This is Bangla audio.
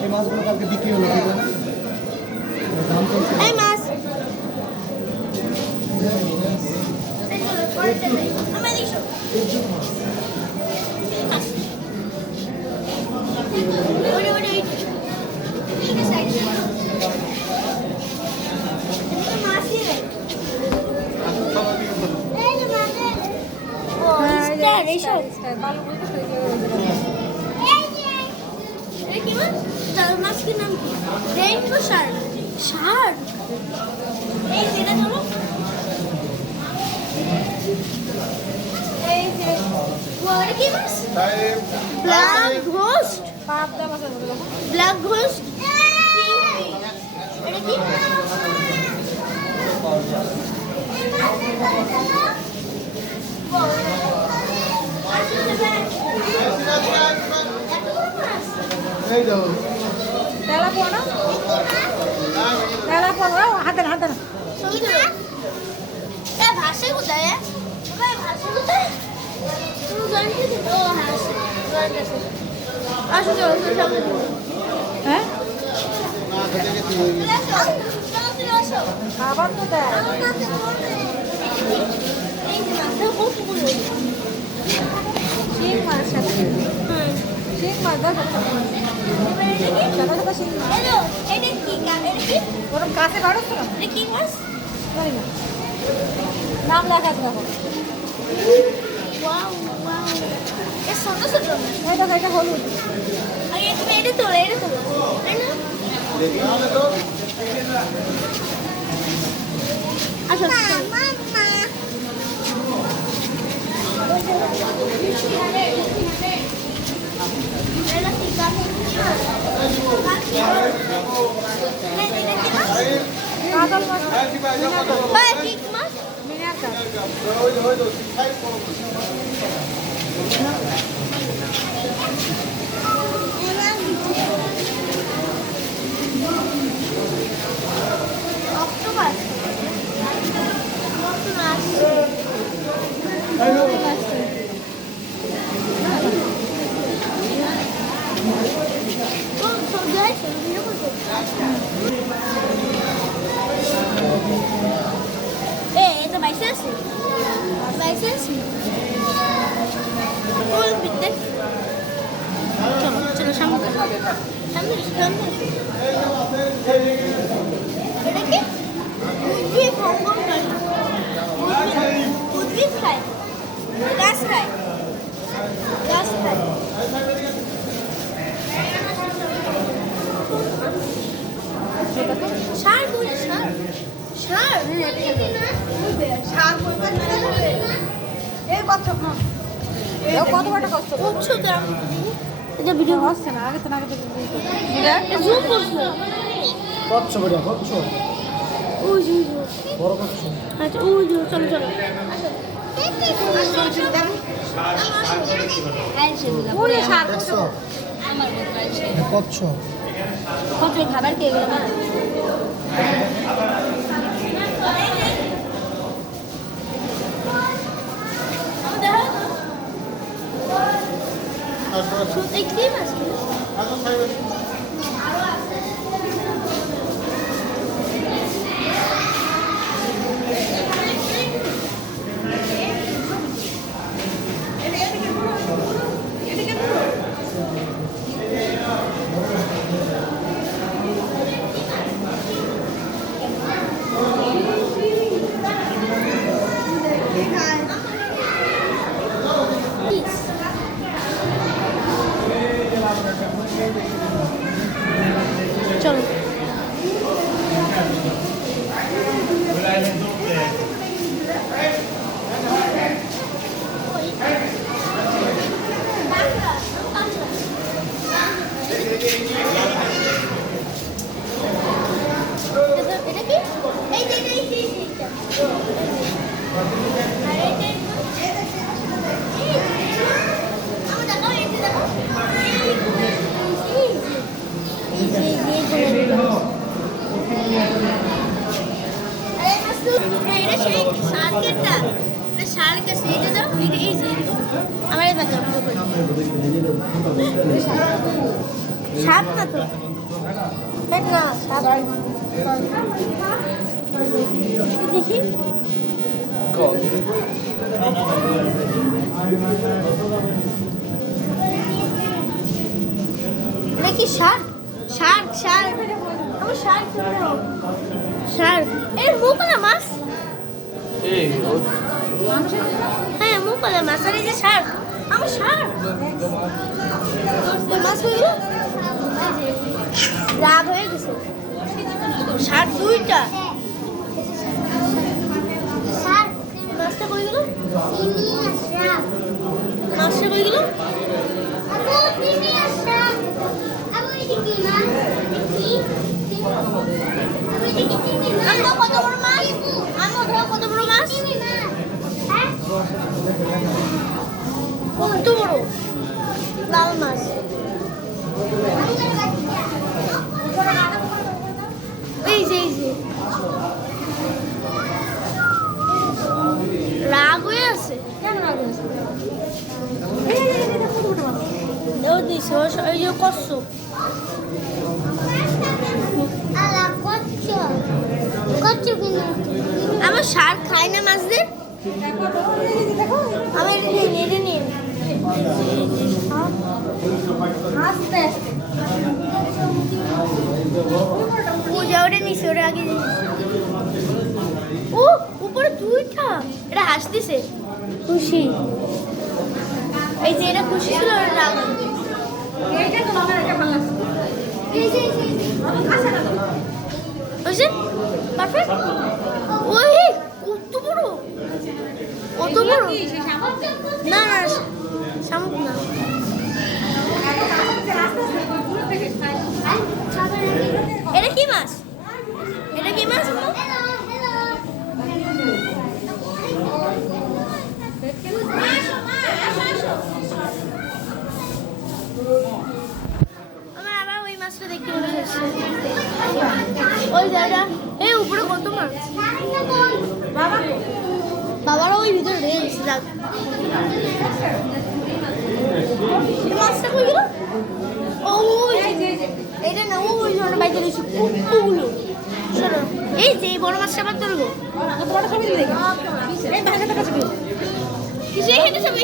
এই মাছগুলো কালকে বিক্রি হলো এই মাছ মাছটির নাম কি? Rainbow Shark. শার্ক এই যেটা ধরো এই যে ওরে কি মাছ? Black ghost. পাবদা মাছ বলে ব্ল্যাক ঘোস্ট। এটা কি? এই দাও তেলা পোনা তেলা পোনা হাতে হাতে না এ ভাষা কোথায় ভাই ভাষা কোথায় তুমি জানতে ও হাসি জানতে আসো চলো সামনে হ্যাঁ না খেতে খেতে হয়ে গেছে আবার কোথায় এই যে মাছটা কতগুলো শিং মাছ সাথে শিং মাছ দাও ওরকম কাছে কাটো তো কি মাছ জানি না নাম লেখা আছে দেখো ছোট ছোট এই দেখো এটা হলুদ আগে তুমি এটা তোলো আসো মামা কাতল মাছ ঠিক মাছ মিনার কাপ অক্টোপাস এটা লাইসেন্স চলো সামনে এটা কি উদ্ভিদ ভঙ্গন করে উদ্ভিদ খায় গাছ খায় সার বলে সার এই কত বড়টা কষ্ট করছো তো এটা ভিডিও হচ্ছে না আগে তো জুম করছো কচ্ছ বড় কচ্ছ ওই যে বড় কচ্ছ আচ্ছা ওই যে চলো ওরে সার আমার কচ্ছ কত খাবার কে গেল না দেখতে পাচ্ছি আমার এই বাচ্চা সাপ না তো দেখ না সাপ দেখি নাকি শার্ক শার্ক শার্ক আমার শার্ক শার্ক এর মুখলা মাছ হ্যাঁ মুখলা মাছ আর এই যে শার্ক আমার শার্ক মাছ হয়ে গেল রাগ হয়ে গেছে শার্ক দুইটা শার্ক মাছটা কই গেল মাছটা কই গেল আমরা কত বড় মাছ আমরা ধরো কত বড় মাছ কত বড় লাল মাছ এই যে রাগ হয়ে আছে কেন রাগ হয়ে আছে ও দিছে ওই যে কচ্ছপ আমার শার্ক খায় না মাছদের আমার এটা নিন পূজা ওটা নিছে ওটা আগে ও উপরে দুইটা এটা হাসতেছে খুশি এই যে এটা খুশি ছিল ওটা রাগ এইটা তো আমার এটা ভালো লাগছে বুঝছে পারফেক্ট ওই কত বড় না না শামুক না এটা কি মাছ এটা কি মাছ আমার আবার ওই মাছটা দেখতে মনে হচ্ছে ওই জায়গা এই উপরে কত মাছ বাবারা ওই ভিতরে ঢেকে গেছে যাক মাছটা কই গেল ওই এটা না ওই জন্য বাইরে রয়েছে কতগুলো শোনো এই যে এই বড় মাছটা আবার ধরবো বড় ছবি দিলে এই ভাগাটা ছবি কিসে হেঁটে ছবি